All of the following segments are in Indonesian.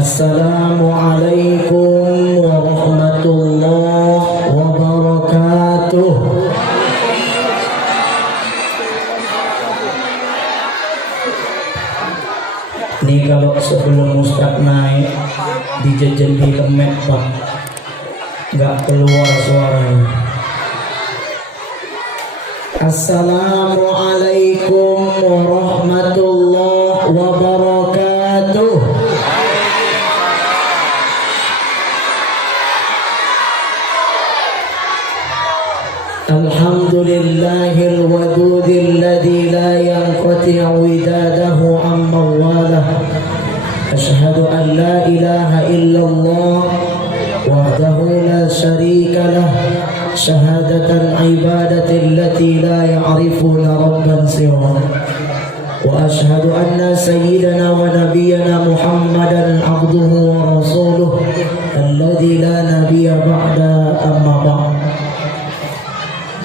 Assalamualaikum warahmatullahi wabarakatuh. Ini kalau sebelum Ustaz naik dijajan di lemet Pak, nggak keluar suaranya. Assalamualaikum warahmatullahi wabarakatuh. Alhamdulillahil wadudil ladzi la yanqati'u widadahu amma walah. Asyhadu an la ilaha illallah wahdahu la syarika lah. Syahadatan ibadatil lati la ya'rifuna rabban siwa. Wa asyhadu anna sayyidana wa nabiyyana Muhammadan abduhu wa rasuluh alladzi la nabiyya ba'da amma ba'd.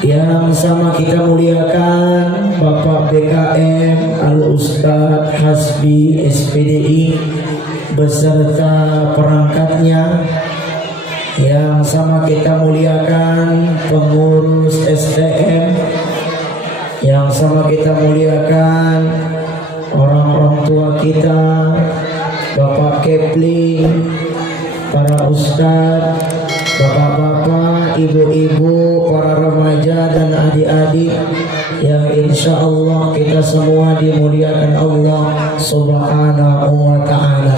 Yang sama kita muliakan Bapak BKM Al-Ustadz Hasbi SPDI beserta perangkatnya. Yang sama kita muliakan pengurus STM. Yang sama kita muliakan orang-orang tua kita, Bapak Kepling, para ustadz, bapak-bapak, ibu-ibu, para remaja dan adik-adik yang insya Allah kita semua dimuliakan Allah Subhanahu wa ta'ala.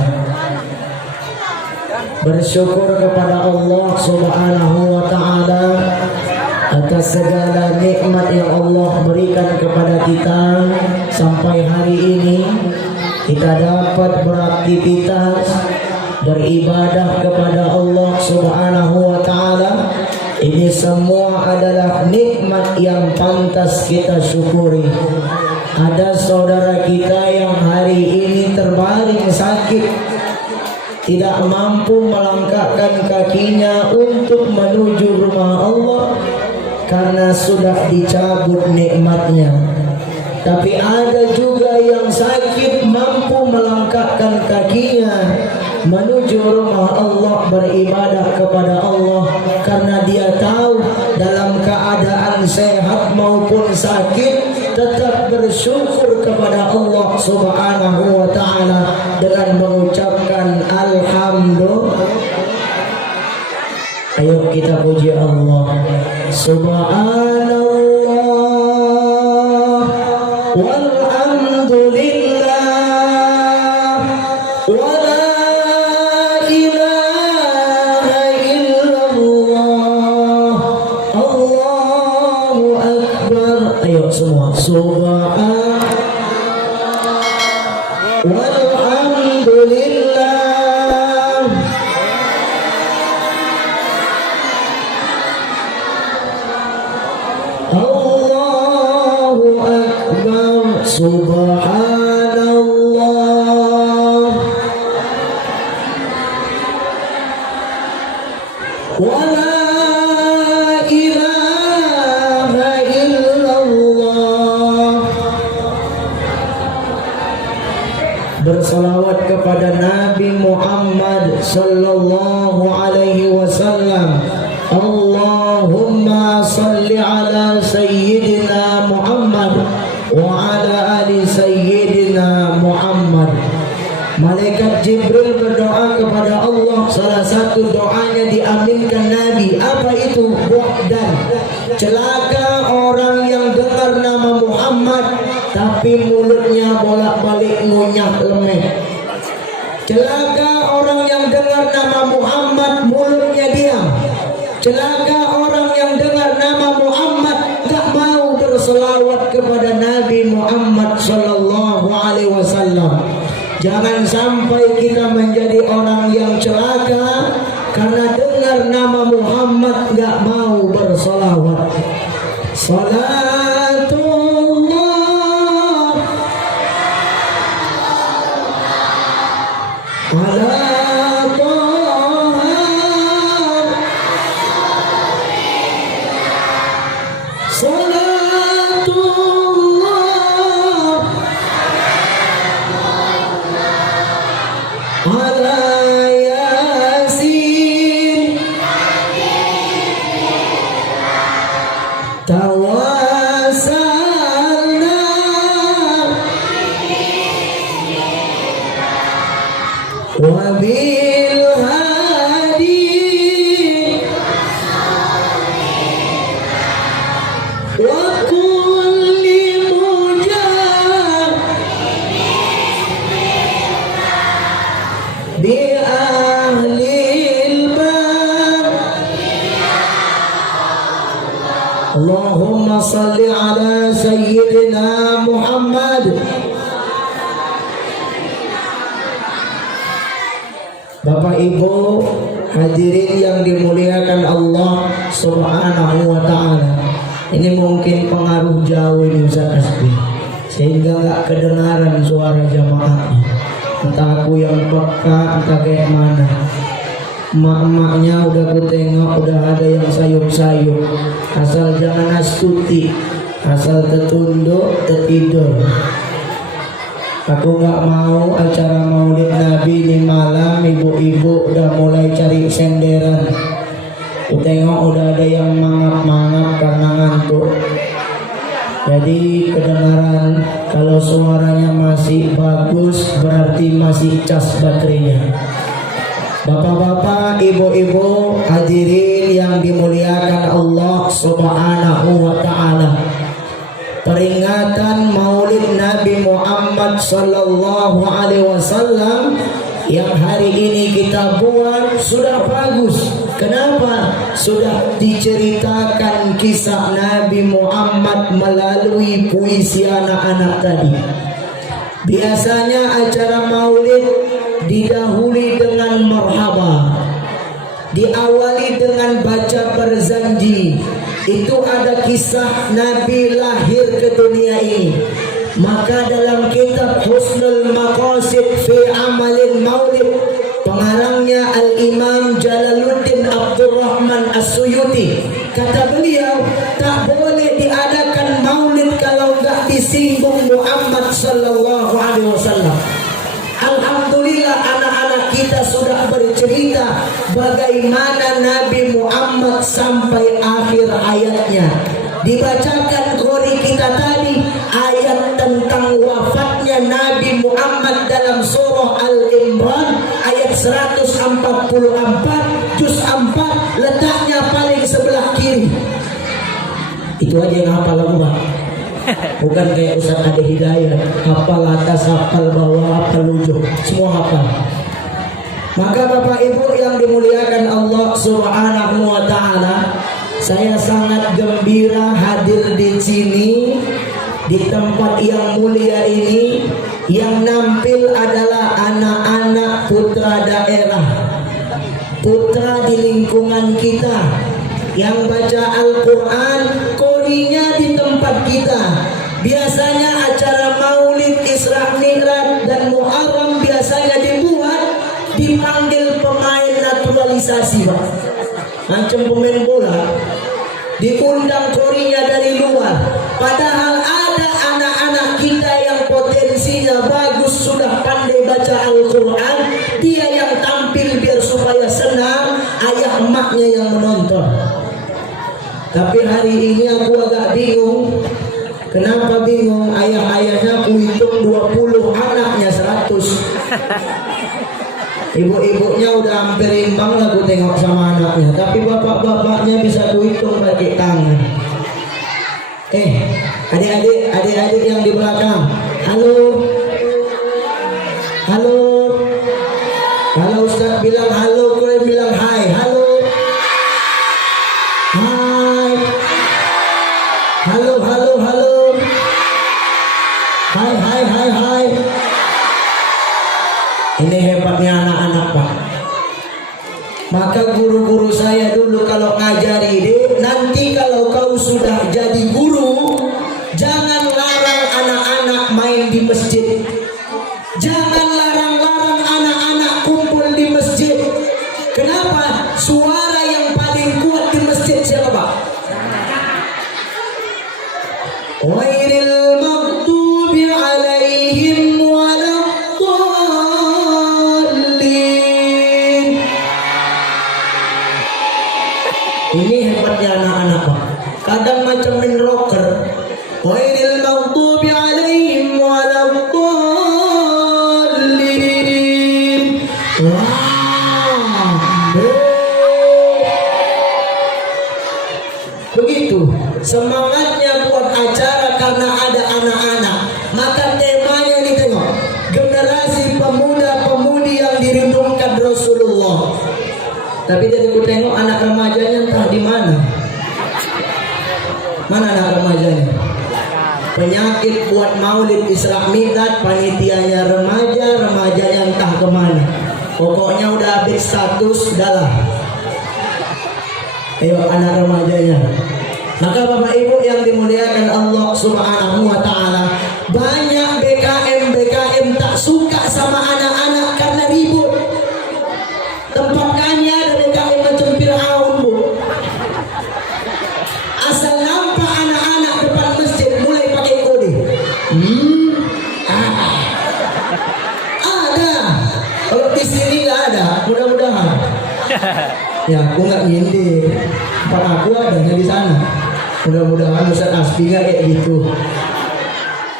Bersyukur kepada Allah Subhanahu wa ta'ala atas segala nikmat yang Allah berikan kepada kita sampai hari ini kita dapat beraktivitas beribadah kepada Allah Subhanahu wa ta'ala. Ini semua adalah nikmat yang pantas kita syukuri. Ada saudara kita yang hari ini terbaring sakit, tidak mampu melangkahkan kakinya untuk menuju rumah Allah karena sudah dicabut nikmatnya. Tapi ada juga yang sakit mampu melangkahkan kakinya menuju rumah Allah, beribadah kepada Allah karena dia tahu dalam keadaan sehat maupun sakit tetap bersyukur kepada Allah Subhanahu wa ta'ala dengan mengucapkan alhamdulillah. Ayo kita puji Allah. Subhanallah walhamdulillah wala ilaha illallah Allahu akbar. Ayo semua subhanallah walhamdulillah Allahu akbar. Subhanallah wala ilaha illallah. Bersalawat kepada Nabi Muhammad sallallahu alaihi wasallam. Allahumma salli ala sayyidina Muhammad wa ala ali sayyidina Muhammad. Malaikat Jibril berdoa kepada Allah. Salah satu doanya diaminkan Nabi. Apa itu? Bu'dan. Celaka orang yang dengar nama Muhammad tapi mulutnya bolak-balik ngunyah lemeh. Celaka orang yang dengar nama Muhammad mulutnya diam. Celaka orang yang dengar nama Muhammad tak mau berselawat kepada Nabi Muhammad sallallahu alaihi wasallam. Jangan sampai kita menjadi orang yang celaka karena dengar nama Muhammad enggak mau berselawat. Salatullah ala Salatullah ala وبالهادي وكل مجاهد بأهل الباب اللهم صل على سيدنا محمد. Bapak Ibu hadirin yang dimuliakan Allah Subhanahu wa ta'ala, ini mungkin pengaruh jauh ini Ustaz Asbi sehingga gak kedengaran suara jamaahnya. Entah aku yang peka, entah kayak mana. Emak-emaknya udah ku tengok, udah ada yang sayup-sayup. Asal jangan astuti, asal tertunduk, tertidur. Aku gak mau acara maulid Nabi di malam ibu-ibu udah mulai cari senderan. Ku tengok udah ada yang mangap-mangap karena ngantuk. Jadi kedengaran kalau suaranya masih bagus berarti masih cas baterainya. Bapak-bapak, ibu-ibu, hadirin yang dimuliakan Allah Subhanahu wa ta'ala, peringatan Maulid Nabi Muhammad sallallahu alaihi wasallam yang hari ini kita buat sudah bagus. Kenapa? Sudah diceritakan kisah Nabi Muhammad melalui puisi anak-anak tadi. Biasanya acara Maulid didahului dengan marhaba, diawali dengan baca berjanji. Itu ada kisah Nabi lahir ke dunia ini. Maka dalam kitab Husnul Maqasid fi Amalin Maulid, pengarangnya Al-Imam Jalaluddin Abdurrahman As-Suyuti, kata beliau, tak boleh diadakan maulid kalau enggak disinggung Muhammad sallallahu alaihi wasallam. Alhamdulillah anak-anak kita sudah bercerita bagaimana Nabi Muhammad sampai akhir ayatnya. Dibacakan kori kita tadi ayat tentang wafatnya Nabi Muhammad dalam surah Al-Imran ayat 144 juz 4, letaknya paling sebelah kiri. Itu aja yang hafal aku, Pak. Bukan kayak Ustaz Ade Hidayat, hafal atas, hafal bawah, hafal ujung, semua hafal. Maka Bapak Ibu yang dimuliakan Allah Subhanahu wa ta'ala, saya sangat gembira hadir di sini, di tempat yang mulia ini. Yang nampil adalah anak-anak putra daerah, putra di lingkungan kita, yang baca Al-Quran, korinya di tempat kita. Biasanya acara Maulid, Isra Mi'raj dan Muharram biasanya dibuat, dipanggil pemain naturalisasi, Pak. Macam pemain bola, diundang korinya dari luar. Padahal ada anak-anak kita yang potensinya bagus, sudah pandai baca Al-Quran, dia yang tampil biar supaya senang, ayah emaknya yang menonton. Tapi hari ini aku agak bingung. Kenapa bingung? Ayah-ayahnya aku hitung 20, anaknya 100. Ibu-ibunya udah hampir imbang lah aku tengok sama anaknya. Tapi bapak-bapaknya bisa aku hitung pakai tangan. Adik-adik yang di belakang, halo, halo. Kalau Ustaz bilang halo, kalian bilang hai, halo, hai, halo, halo, halo, hai, hai, hai, hai. Ini hebatnya anak-anak, Pak. Maka guru-guru saya dulu kalau ngajari, nanti kalau kau sudah jadi guru, jangan larang anak-anak main di masjid. Jangan larang-larang anak-anak kumpul di masjid. Kenapa? Suara yang paling kuat di masjid siapa, Pak? Ghairil maghdubi alaihim waladdallin. Ini hebatnya anak-anak, Pak. Kadang macam main rocker. Ghairil maghdubi alaihim waladdallin. Tapi dari ku tengok anak remajanya entah di mana. Mana anak remajanya? Penyakit buat maulid Isra Mi'raj, panitianya remajanya entah kemana. Pokoknya udah habis status dalah. Ayo anak remajanya. Maka Bapak Ibu yang dimuliakan Allah Subhanahu wa taala, banyak BKM tak suka sama anak-anak karena ribut. Tempat kami ada BKM macam Fir'aun, Bu. Asal nampak anak-anak depan masjid mulai pakai kode. Ada. Kalau di sini nggak ada, mudah-mudahan. Ya, aku nggak nyindir. Tempat aku adanya di sana. Mudah-mudahan Ustaz Asfi nggak kayak gitu.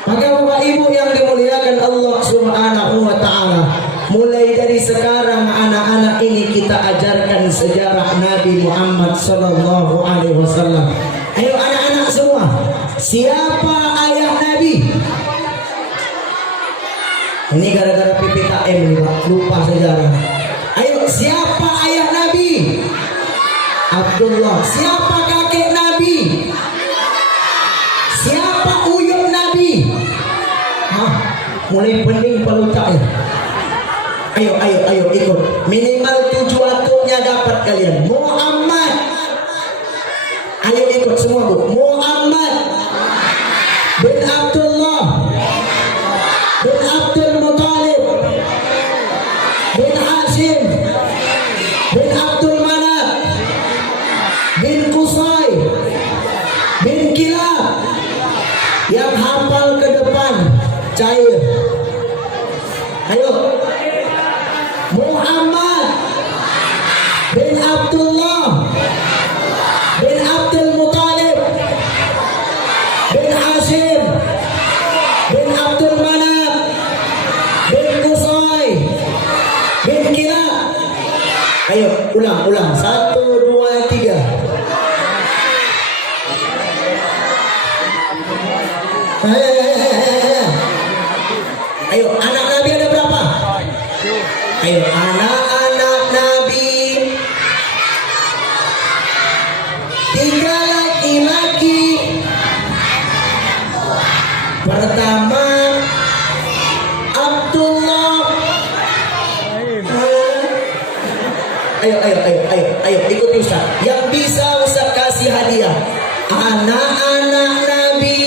Maka Bapak Ibu yang dimuliakan Allah Subhanahu wa taala, mulai dari sekarang anak-anak ini kita ajarkan sejarah Nabi Muhammad sallallahu alaihi wasallam. Ayo anak-anak semua, siapa ayah Nabi? Ini gara-gara PPKM nih, Pak. Lupa sejarah. Ayo, siapa ayah Nabi? Abdullah. Siapa kakek Nabi? Siapa uyun Nabi? Hah, mulai pening pelucak ya. Ayo ikut. Minimal 7 atuknya dapat kalian. Muhammad. Ayo ikut semua, Bu. Muhammad bin Abdullah bin Abdul Muttalib bin Hashim bin Abdul Manaf bin Qusay bin Kilab. Yang hafal ke depan cair. Ayo. Muhammad bin Abdullah bin Abdul Muttalib bin Hashim bin Abdul Manaf bin Qusay bin Kilab. Ayo ulang. 1, 2, 3. Ayo, anak Nabi ada berapa? Ayo, anak-anak Nabi 3 laki-laki. Pertama Abdullah. Ayo ikuti Ustaz. Yang bisa Ustaz kasih hadiah. Anak-anak Nabi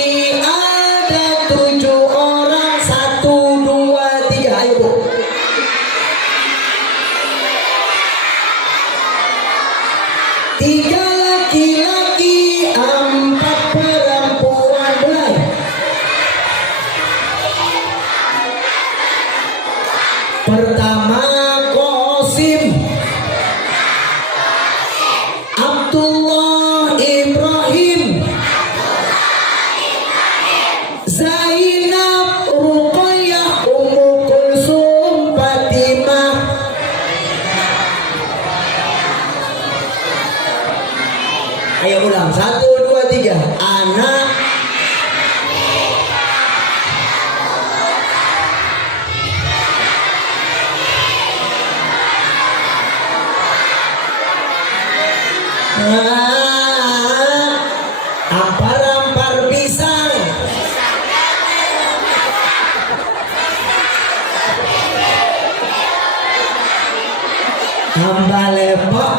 ada 7 orang. 1, 2, 3. Ayo, Bu. Tiga laki-laki, 4 perempuan. Mulai. Pertama Qasim, Abdullah, Ibrahim, Zainab, Ruqayyah, Ummu Kulsum, Fatimah. Ayo ulang. 1, 2, 3. Anak. Ampar-ampar pisang. Ambalepok.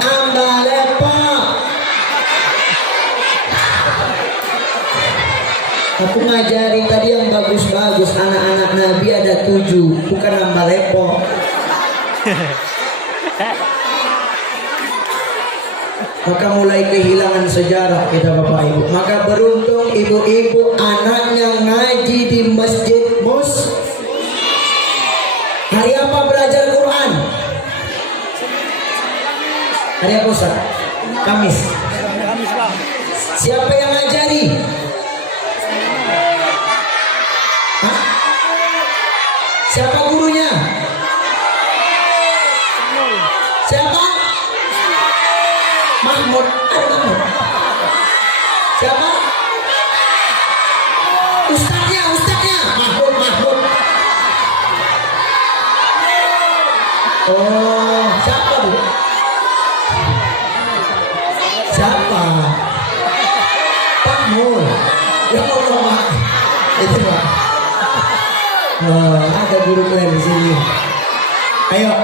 Aku ngajari tadi yang bagus-bagus. Anak-anak Nabi ada 7, bukan ambalepok. Maka mulai kehilangan sejarah kita Bapak Ibu. Maka beruntung ibu-ibu anaknya ngaji di Masjid Mus. Hari apa belajar Quran? Hari apa Ustaz? Kamis. Siapa yang ngajari? Hah? Siapa gurunya? Siapa? Mahmud. Siapa? Ustadznya. Mahmud. Oh, siapa Bu? Itu Pak. Ada guru keren di sini. Ayo.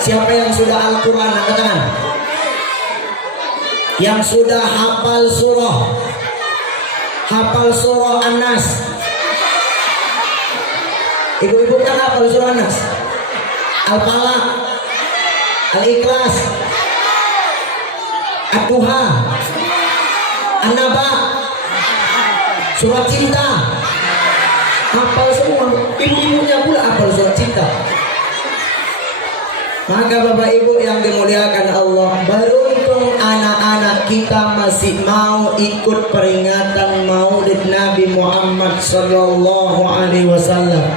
Siapa yang sudah Al-Quran angkat tangan? Yang sudah hafal surah An-Nas. Ibu-ibu kan hafal surah An-Nas, Al-Falaq, Al-Ikhlas, Ad-Duha, An-Naba, surat cinta. Hafal semua. Ibu-ibunya pula hafal surat cinta. Maka Bapak Ibu yang dimuliakan Allah, beruntung anak-anak kita masih mau ikut peringatan Maulid Nabi Muhammad Sallallahu Alaihi Wasallam.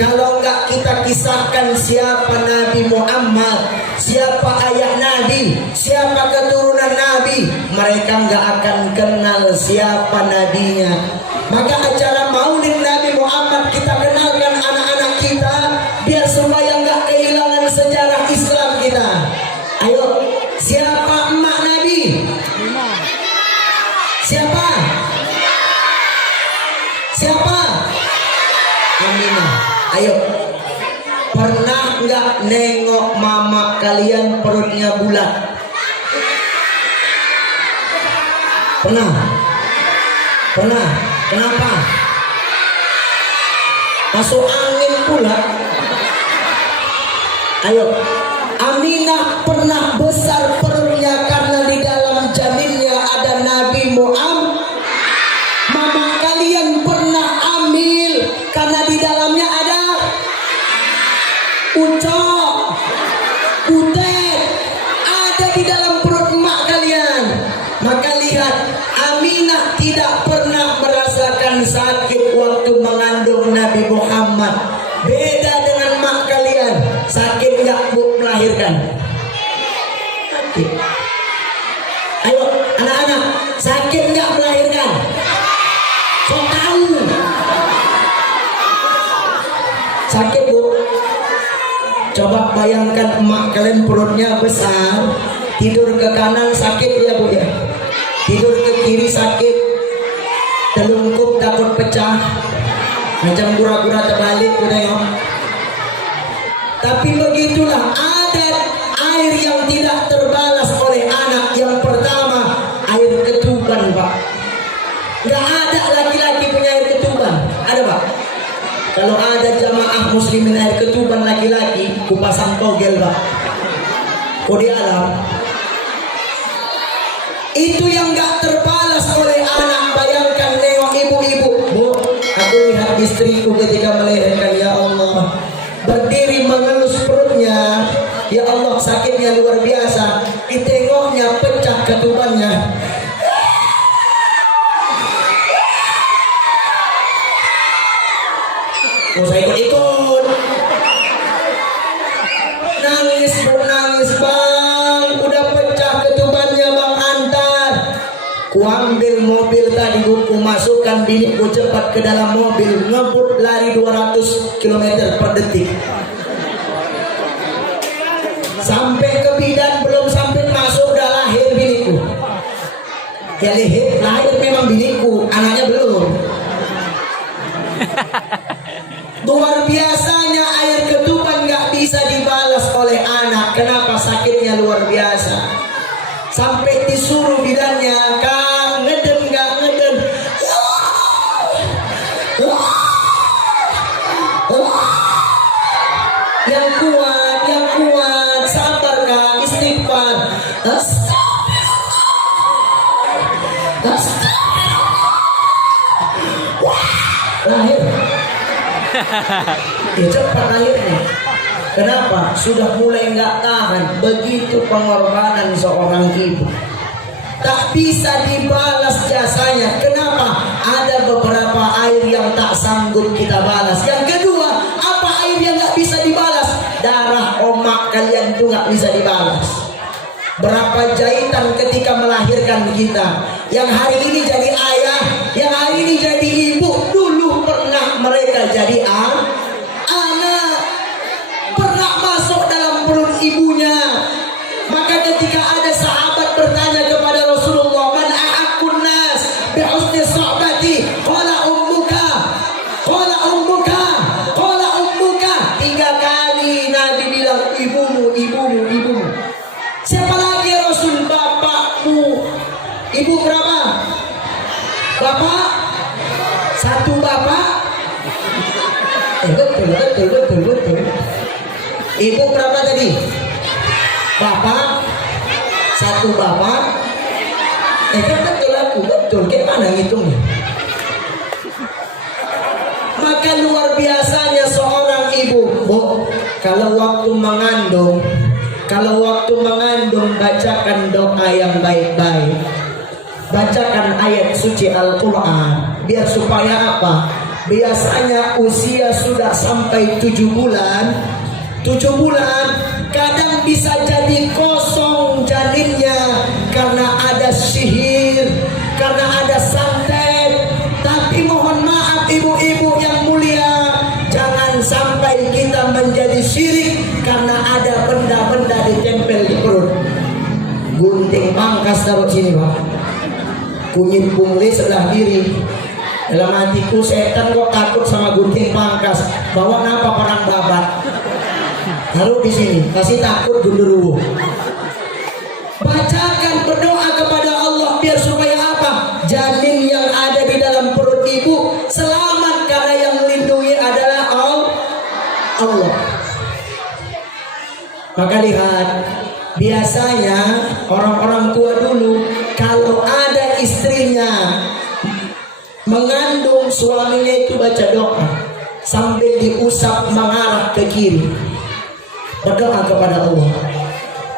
Kalau enggak kita kisahkan siapa Nabi Muhammad, siapa ayah Nabi, siapa keturunan Nabi, mereka enggak akan kenal siapa nabinya. Maka acara Maulid Nabi Muhammad kita kenalkan anak-anak kita, biar supaya enggak kehilangan sejarah Islam kita. Ayo, siapa emak Nabi? Siapa? Aminah. Ayo, pernah nggak nengok mama kalian perutnya bulat? Pernah? Kenapa? Masuk angin pula. Ayo, Aminah pernah besar perutnya karena di dalam janinnya ada Nabi Muhammad. Mama kalian pernah hamil karena di dalamnya ada ucok, butet, ada di dalam perut emak kalian. Maka lihat, Aminah tidak pernah merasakan sakit waktu mengandung Nabi Muhammad. Beda dengan emak kalian, sakit nggak bu melahirkan? Sakit. Ayo anak-anak, sakit nggak melahirkan? So tahu. Sakit bu. Coba bayangkan emak kalian perutnya besar, tidur ke kanan sakit ya bu ya, tidur ke kiri sakit, telungkup takut pecah, macam kura-kura terbalik bu nengok. Tapi begitulah adat air yang tidak terbalas oleh anak. Yang pertama, air ketuban pak. Nggak ada laki-laki punya air ketuban, ada pak? Kalau ada jamaah muslimin air ketuban laki-laki, kupasang togel pak. Kode alam. Itu yang nggak terbalas oleh anak. Bayangkan nengok ibu-ibu, bu, aku lihat istriku ketika melahirkan, ya Allah, berdiri mengelus perutnya, ya Allah sakitnya luar biasa. Ditengoknya pecah ketubannya. Oh, saya ikut-ikut. Nangis bang, udah pecah ketubannya bang, antar. Ku ambil mobil tadi, ku masukkan binikku cepat ke dalam mobil, ngebut lari 200 km per detik. Sampai ke bidan, belum sampai masuk udah lahir binikku. Ya lahir memang binikku, anaknya belum. Luar biasanya air ketuban nggak bisa dibalas oleh anak. Kenapa? Sakitnya luar biasa. Sampai disuruh bidannya, Kang, ngeden nggak ngeden? Yang kuat, sabar Kang, istighfar. Lahir. Ya cepat lahirnya. Kenapa? Sudah mulai nggak tahan. Begitu pengorbanan seorang ibu, tak bisa dibalas jasanya. Kenapa? Ada beberapa air yang tak sanggup kita balas. Yang kedua, apa air yang nggak bisa dibalas? Darah omak kalian tuh nggak bisa dibalas. Berapa jahitan ketika melahirkan kita, yang hari ini jadi ayah, yang hari ini jadi ibu. Dulu pernah mereka jadi anak, pernah masuk dalam perut ibunya. Maka ketika ada sahabat bertanya kepada Rasulullah, man a'akun nas bi husni sahabati, qala ummuka. Betul. Ibu berapa tadi? Bapak? Satu bapak? Kan betul aku, betul. Gimana ngitungnya? Maka luar biasanya seorang ibu, Bu, kalau waktu mengandung bacakan doa yang baik-baik. Bacakan ayat suci Al-Quran. Biar supaya apa? Biasanya usia sudah sampai 7 bulan, kadang bisa jadi kosong janinnya karena ada sihir, karena ada santet. Tapi mohon maaf ibu-ibu yang mulia, jangan sampai kita menjadi syirik karena ada benda-benda ditempel di perut. Gunting pangkas taruh sini, Pak. Kunyit pungli sebelah kiri. Dalam hatiku, setan kok takut sama gunting pangkas. Bawa apa perang babat? Taruh di sini, kasih takut gunduruwo. Bacakan berdoa kepada Allah biar supaya apa? Janin yang ada di dalam perut ibu selamat karena yang melindungi adalah Allah. Maka lihat, biasanya orang-orang tua dulu kalau ada istrinya mengandung, suaminya itu baca doa sambil diusap mengarah ke kiri, berdoa kepada Allah.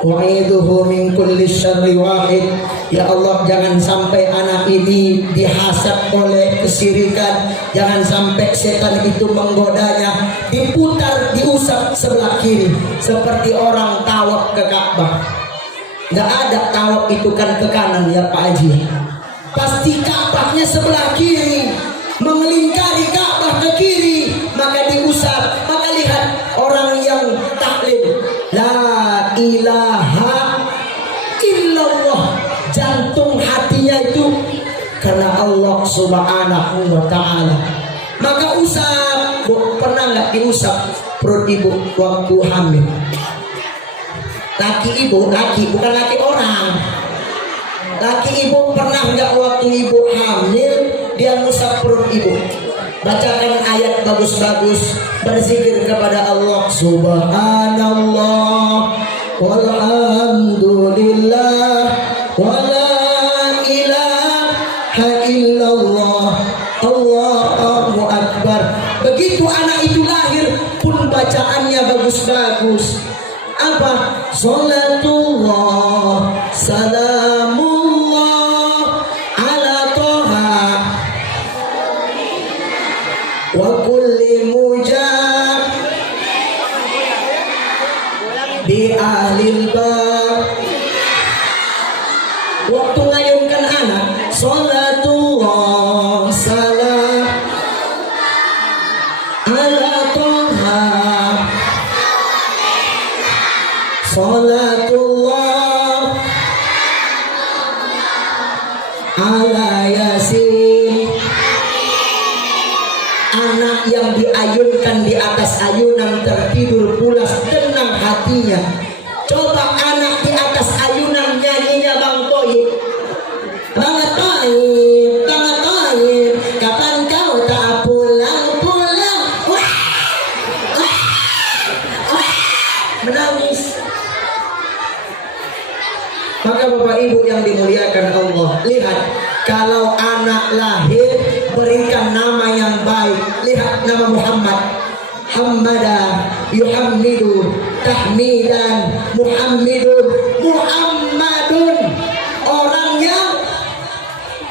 Wa'idhuhu min kulli syarri wahid. Ya Allah, jangan sampai anak ini dihasad oleh kesirikan, jangan sampai setan itu menggodanya. Diputar, diusap sebelah kiri seperti orang tawaf ke Ka'bah. Gak ada tawaf itu kan ke kanan ya Pak Haji. Pasti Ka'bahnya sebelah kiri, mengelingkari Ka'bah ke kiri, maka diusap. Maka lihat orang yang taklid la ilaha illallah, jantung hatinya itu karena Allah subhanahu wa ta'ala. Maka usap. Pernah nggak diusap perut ibu waktu hamil? Laki ibu, laki bukan laki orang. Laki ibu pernah nggak waktu ibu hamil dia ngusap perut ibu? Bacakan ayat bagus-bagus, berzikir kepada Allah. Subhanallah walhamdulillah wala ilaha illallah Allahu akbar. Begitu anak itu lahir pun bacaannya bagus-bagus. Apa? Salatullah salamullah ala toha wa kulli mujab di ahlil bab. Waktu ngayunkan anak, salatullah salam ala toha, salatullah ala yasin. Anak yang diayunkan di atas ayunan tertidur pulas tenang hatinya. Coba anak di atas ayunan nyanyinya Bang Toyib. Bang Toyib, kapan kau tak pulang? Wah, menangis. Maka Bapak Ibu yang dimuliakan Allah, lihat, kalau anak lahir berikan nama yang baik. Lihat nama Muhammad. Hamada yuhammidu tahmidan Muhammadun. Orang yang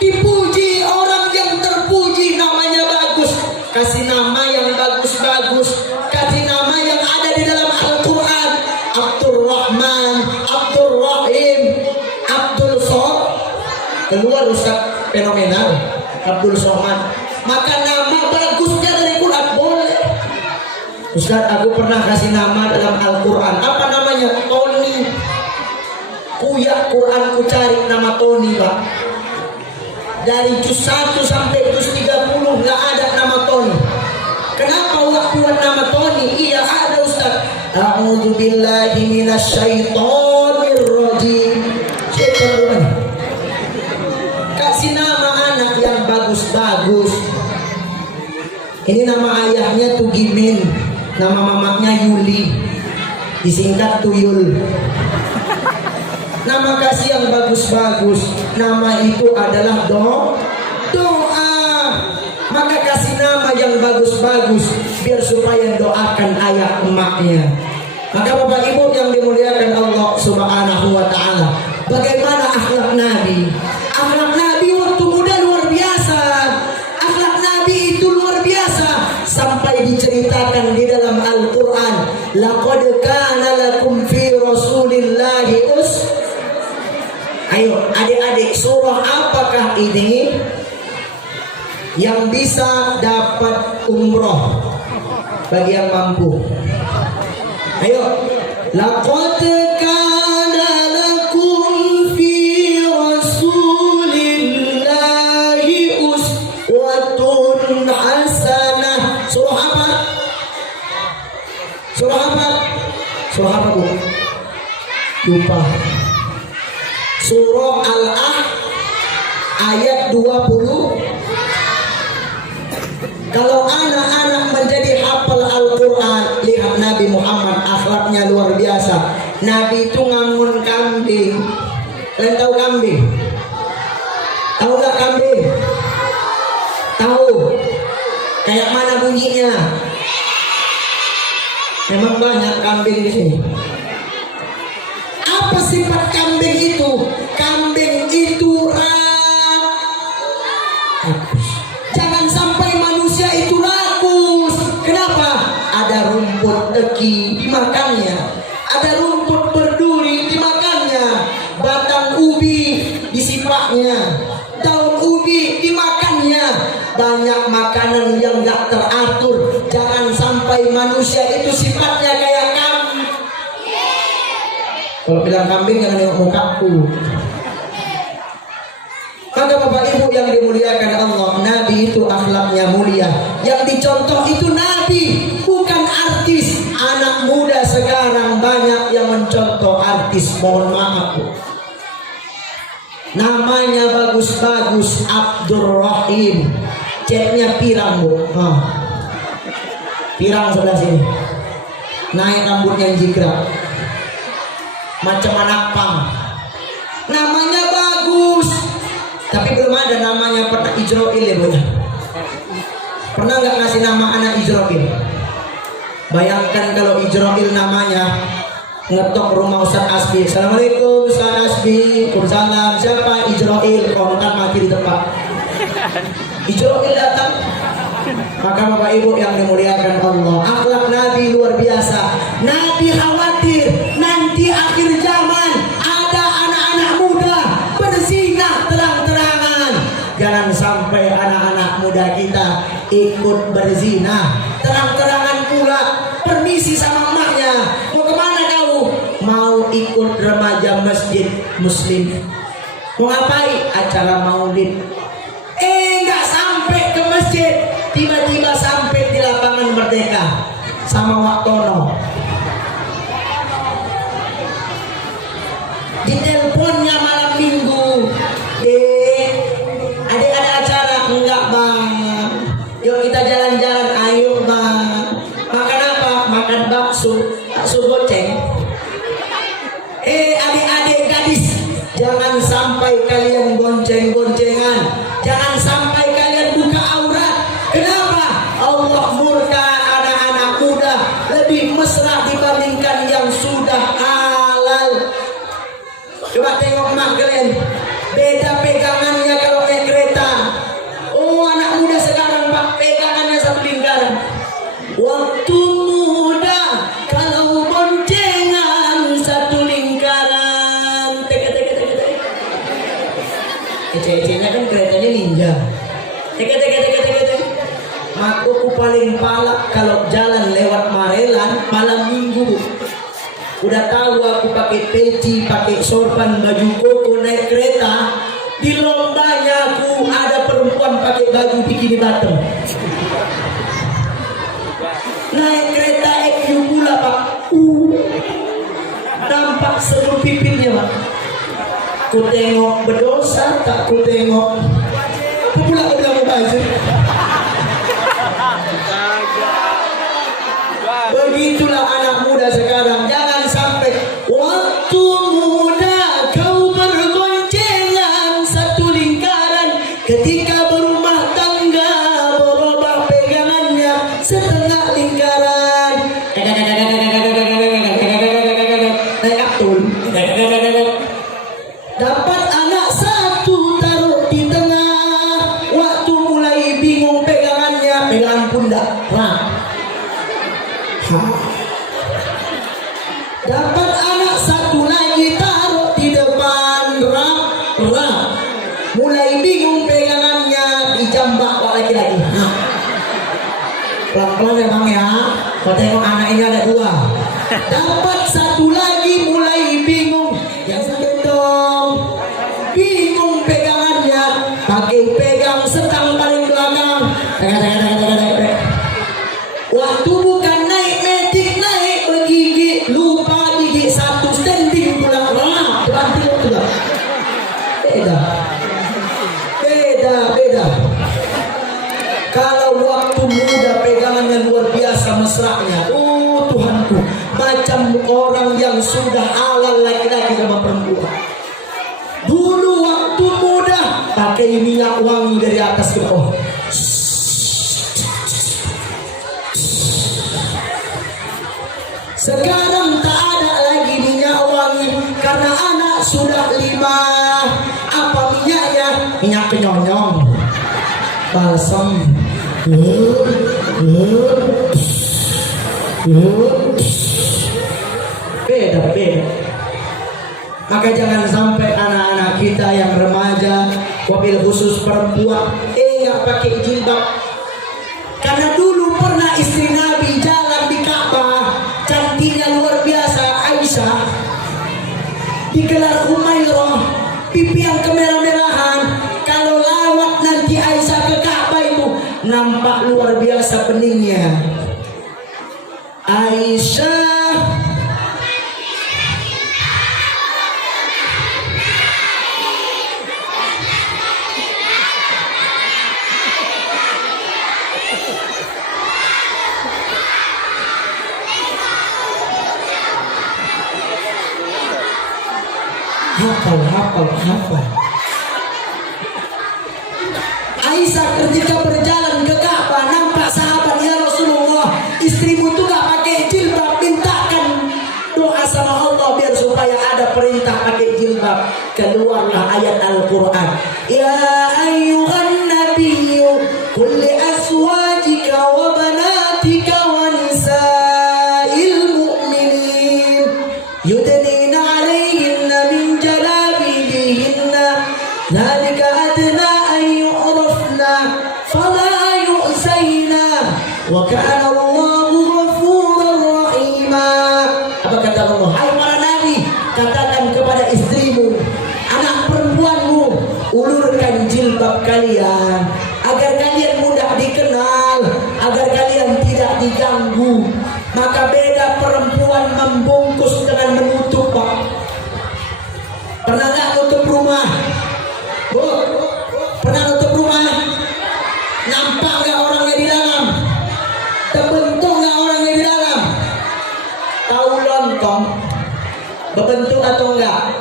dipuji, orang yang terpuji, namanya bagus. Kasih nama yang bagus-bagus, kasih nama yang ada di dalam Al-Quran. Abdul Rahman, Abdul Rahim, Abdul Somad. Keluar Ustaz fenomenal Abdul Somad. Maka nama bagusnya dari Quran boleh. Ustaz, aku pernah kasih nama dalam Al-Quran. Apa namanya? Tony. Kuyak Quran ku cari nama Tony, Pak. Dari juz 1 sampai juz 30 nggak ada nama Tony. Kenapa waktu buat nama Tony? Iya ada Ustaz. A'udzu billahi minasyaitonir rajim. Kasih nama anak yang bagus-bagus. Ini nama ayahnya Tugi Yasmin, nama mamanya Yuli, disingkat Tuyul. Nama kasih yang bagus-bagus, nama itu adalah doa. Maka kasih nama yang bagus-bagus biar supaya doakan ayah emaknya. Maka Bapak Ibu yang dimuliakan Allah Subhanahu wa taala, bagaimana akhlak Nabi? Akhlak Nabi waktu muda luar biasa. Akhlak Nabi itu luar biasa sampai diceritakan di dalam Al-Qur'an, laqad kana lakum fi Rasulillahi Ayo adik-adik, surah apakah ini yang bisa dapat umroh bagi yang mampu? Ayo, laqad kana lakum fi Rasulillahi uswatun hasanah. Surah apa? Surah apa? Surah apa, Bu? Lupa. Surah Al-Ahqaf ayat 20. Kalau anak-anak menjadi hafal Al-Quran, lihat Nabi Muhammad akhlaknya luar biasa. Nabi itu ngangun kambing. Kalian tahu kambing? Tahu gak kambing? Tahu? Kayak mana bunyinya? Memang banyak kambing di sini. Apa sifat kambing itu? Kambing itu rakus. Jangan sampai manusia itu rakus. Kenapa? Ada rumput teki dimakannya, ada rumput berduri dimakannya, batang ubi disipaknya, daun ubi dimakannya. Banyak makanan yang gak teratur. Jangan sampai manusia itu sifatnya kayak kambing. Kalau bilang kambing jangan nengok mukaku. Maka Bapak Ibu yang dimuliakan Allah, Nabi itu akhlaknya mulia. Yang dicontoh itu Nabi, bukan artis. Anak muda sekarang banyak yang mencontoh artis. Mohon maaf, Bu. Namanya bagus-bagus, Abdurrahim. Chatnya pirang, Bu. Pirang sebelah sini. Naik rambutnya jikra. Macam anak pang. Namanya bagus, tapi belum ada namanya pernah Ijroil ya, Bu. Pernah nggak ngasih nama anak Ijroil? Bayangkan kalau Ijroil namanya, ngetok rumah Ustaz Asbi. Assalamualaikum Ustaz Asbi. Waalaikumsalam. Siapa? Ijroil. Kontak mati di tempat. Ijroil datang. Maka Bapak Ibu yang dimuliakan Allah, akhlak Nabi luar biasa. Nabi khawatir nanti akhir zaman ada anak-anak muda berzina terang-terangan. Jangan sampai anak-anak muda kita ikut berzina terang-terangan pula. Permisi sama emaknya, mau kemana kau? Mau ikut remaja masjid muslim. Mau ngapain? Acara maulid. Nggak sampai ke masjid, tiba-tiba sampai di lapangan Merdeka sama Waktono. Di teleponnya malam minggu, adik ada acara? Enggak bang. Yuk kita jalan-jalan, ayo bang. Makan apa? Makan bakso, bakso goceng. Adik-adik gadis, jangan sampai kalian gonceng-goncengan. Jangan sampai kalian buka aurat. Kenapa? Allah murka anak-anak muda lebih mesra dibandingkan yang sudah halal. Coba tengok mak kalian, beda pegangannya kalau naik kereta. Oh, anak muda sekarang Pak, pegangannya satu lingkaran. Waktu muda kalau boncengan satu lingkaran. Ece-ecenya kan keretanya ninja. Aku paling palak kalau jalan lewat Marelan malam minggu. Udah tahu aku pakai peci, pakai sorban, baju koko, naik kereta. Di lombanya aku ada perempuan pakai baju bikini bottom. Naik kereta EQ pula Pak. Nampak seluruh pipitnya Pak. Ku tengok berdosa, tak ku tengok. Apa pula aku bilang baju? Begitulah anak muda sekarang. Jangan sampai waktu muda kau berboncengan satu lingkaran, ketika berumah tangga berubah pegangannya setengah lingkaran. Naik aktul. Dapat anak satu taruh di tengah, waktu mulai bingung pegangannya, pegangan pundak. Dapat anak satu lagi taruh di depan, mulai bingung pegangannya, dijambak lagi. Pelan-pelan memang ya, kau tengok anak ini ada dua. Dapat satu lagi mulai bingung, yang segendong, bingung pegangannya, pakai pegang setang paling belakang. Waktu bukan naik metik, naik bergigit, lupa gigi satu, standing pula, berhenti pula. Beda. Kalau waktu muda pegangannya luar biasa mesranya. Oh Tuhanku, macam orang yang sudah halal laki-laki sama perempuan. Dulu waktu muda pakai minyak wangi dari atas ke bawah. Sekarang tak ada lagi minyak wangi karena anak sudah 5. Apa minyaknya? Minyak kenyonyong, balsam. Beda. Maka jangan sampai anak-anak kita yang remaja, wabil khusus perempuan, nggak pakai jilbab. Karena dulu pernah istri Nabi jalan di Ka'bah, cantiknya luar biasa, Aisyah, dikelar Humairah, pipi yang kemerah-merahan. Kalau lawat nanti Aisyah ke Ka'bah itu nampak luar biasa beningnya. Aisyah hafal. Aisyah ketika berjalan ke Ka'bah nampak sahabat, ya Rasulullah, istrimu tuh gak pakai jilbab, mintakan doa sama Allah biar supaya ada perintah pakai jilbab. Keluarlah ayat Al-Quran, ya ayyuhan nabiyyu qul li azwajika wa banatika wa nisa'il mu'minin yudnina 'alayhinna min jalabibihinna dzalika adna an yu'rafna fala yu'zayna wa kana Allahu ghafuran rahima. Apa kata Allah? Hai para nabi, katakan kepada istrimu, anak perempuanmu, ulurkan jilbab kalian agar kalian mudah dikenal, agar kalian tidak diganggu. Maka beda perempuan membungkus dengan menutup, Pak. Pernah nggak nutup rumah? Bu, pernah nutup rumah? Nampak nggak orangnya di dalam? Terbentuk nggak orangnya di dalam? Tahu lontong berbentuk atau enggak?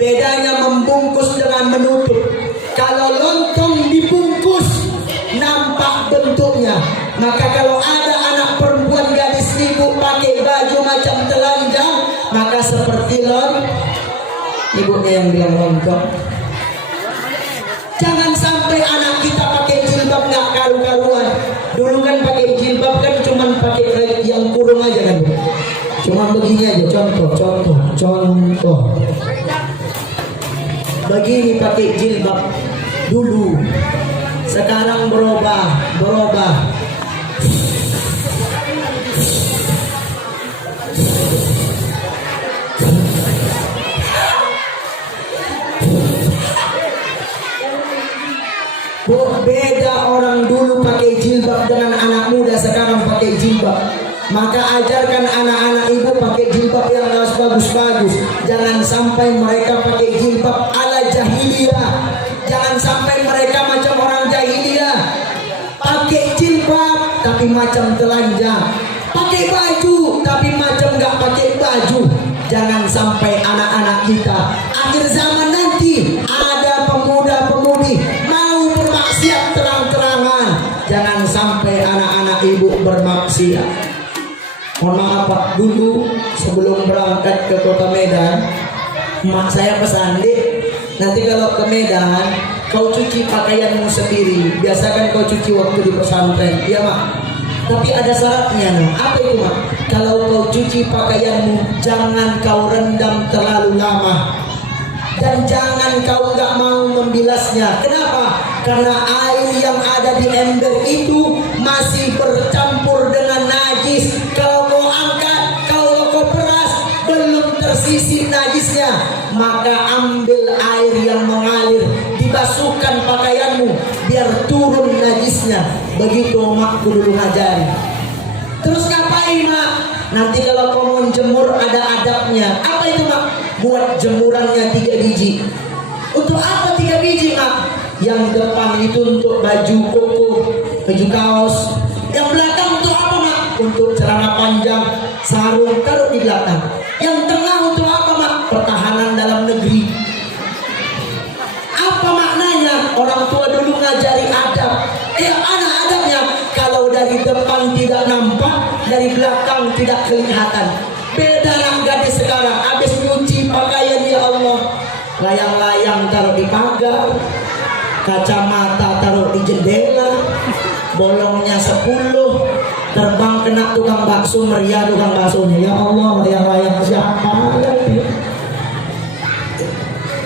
Bedanya membungkus dengan menutup. Kalau lontong dibungkus nampak bentuknya. Maka kalau ada anak perempuan gadis ibu pakai baju macam telanjang, maka seperti ibunya yang bilang lontong. Jangan sampai anak kita pakai jilbab nggak karu-karuan. Dulu kan pakai jilbab kan cuman pakai yang kurung aja kan. Cuma begini aja, contoh. Begini pakai jilbab dulu. Sekarang berubah. Beda orang dulu pakai jilbab dengan anak muda sekarang pakai jilbab. Maka ajarkan anak-anak ibu pakai jilbab yang harus bagus-bagus. Jangan sampai mereka pakai jilbab ala jahiliyah. Jangan sampai mereka macam orang jahiliyah, pakai jilbab tapi macam telanjang. sampai anak-anak kita akhir zaman nanti ada pemuda-pemudi mau bermaksiat terang-terangan. Jangan sampai anak-anak ibu bermaksiat. Mohon maaf Pak, dulu sebelum berangkat ke kota Medan, mak saya pesan, Dek, nanti kalau ke Medan kau cuci pakaianmu sendiri. Biasakan kau cuci waktu di pesantren. Iya mak, tapi ada syaratnya no. Apa itu mak? Kalau kau cuci pakaianmu, jangan kau rendam terlalu lama, dan jangan kau nggak mau membilasnya. Kenapa? Karena air yang ada di ember itu masih bercampur dengan najis. Kalau kau angkat, kalau kau peras, belum tersisih najisnya, maka ambil air yang mengalir, dibasuhkan pakaianmu biar turun najisnya. Begitu makku dulu ngajari. Terus ngapain mak? Nanti kalau kau mau jemur ada adabnya. Apa itu mak? Buat jemurannya 3 biji. Untuk apa 3 biji mak? Yang depan itu untuk baju koko, baju kaos. Yang belakang untuk apa mak? Untuk celana panjang, sarung, taruh di belakang. Yang tengah untuk apa mak? Pertahanan dalam negeri. Apa maknanya? Orang tua dulu ngajari adab. Anak adabnya, kalau dari depan tidak nampak, dari belakang tidak kelihatan. Beda anak gadis sekarang, habis nyuci pakaian ya Allah, layang-layang taruh di pagar, kacamata taruh di jendela, bolongnya 10, terbang kena tukang bakso, meriah tukang baksonya. Ya Allah, layang-layang siapa?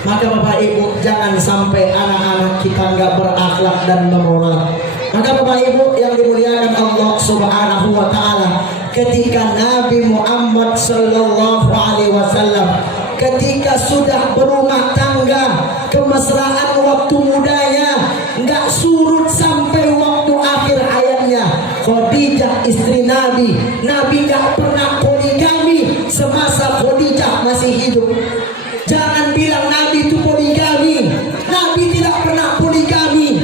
Maka Bapak Ibu, jangan sampai anak-anak kita nggak berakhlak dan bermoral. Maka Bapak Ibu yang dimuliakan Allah Subhanahu wa taala, ketika Nabi Muhammad sallallahu alaihi wasallam ketika sudah berumah tangga, kemesraan waktu mudanya nggak surut sampai waktu akhir hayatnya. Khadijah istri Nabi nggak pernah poligami semasa Khadijah masih hidup. Jangan bilang Nabi itu poligami. Nabi tidak pernah poligami.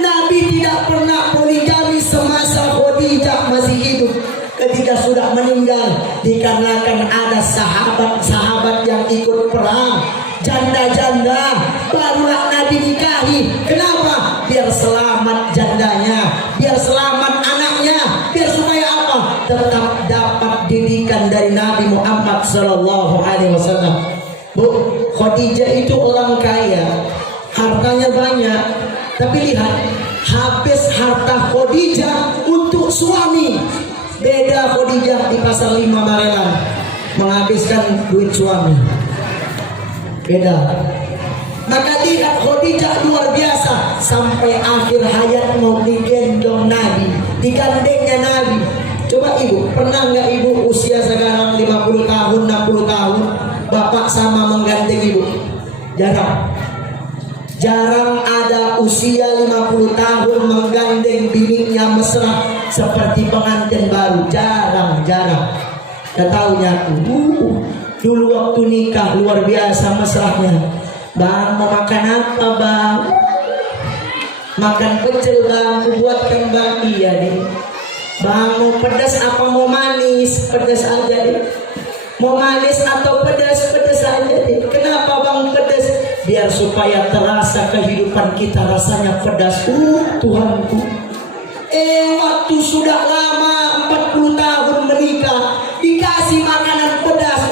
Nabi tidak pernah poligami semasa Khadijah masih hidup. Ketika sudah meninggal, dikarenakan ada sahabat-sahabat yang ikut perang, janda-janda, barulah Nabi nikahi. Kenapa? Biar selamat jandanya, biar selamat anaknya, biar supaya apa? Tetap dapat didikan dari Nabi Muhammad sallallahu alaihi wasallam. Bu, Khadijah itu orang kaya, hartanya banyak, tapi lihat, habis harta Khadijah untuk suami. Beda Khadijah di pasar 5 Marelan menghabiskan duit suami. Beda. Maka lihat Khadijah luar biasa, sampai akhir hayat mau digendong Nabi, digandengnya Nabi. Coba ibu, pernah nggak ibu usia sekarang 50 tahun, 60 tahun, bapak sama menggandeng ibu? Jarang. Jarang ada usia 50 tahun menggandeng bininya mesra seperti pengantin baru. Jarang. Dan tahunya dulu waktu nikah luar biasa mesranya. Bang, mau makan apa bang? Makan pecel bang, buatkan bang. Iya deh. Bang, mau pedas apa mau manis? Pedas aja deh. Mau manis atau pedas? Pedas aja deh. Kenapa bang pedas? Biar supaya terasa kehidupan kita rasanya pedas. Tuhanku. Waktu sudah lama 40 tahun menikah, dikasih makanan pedas.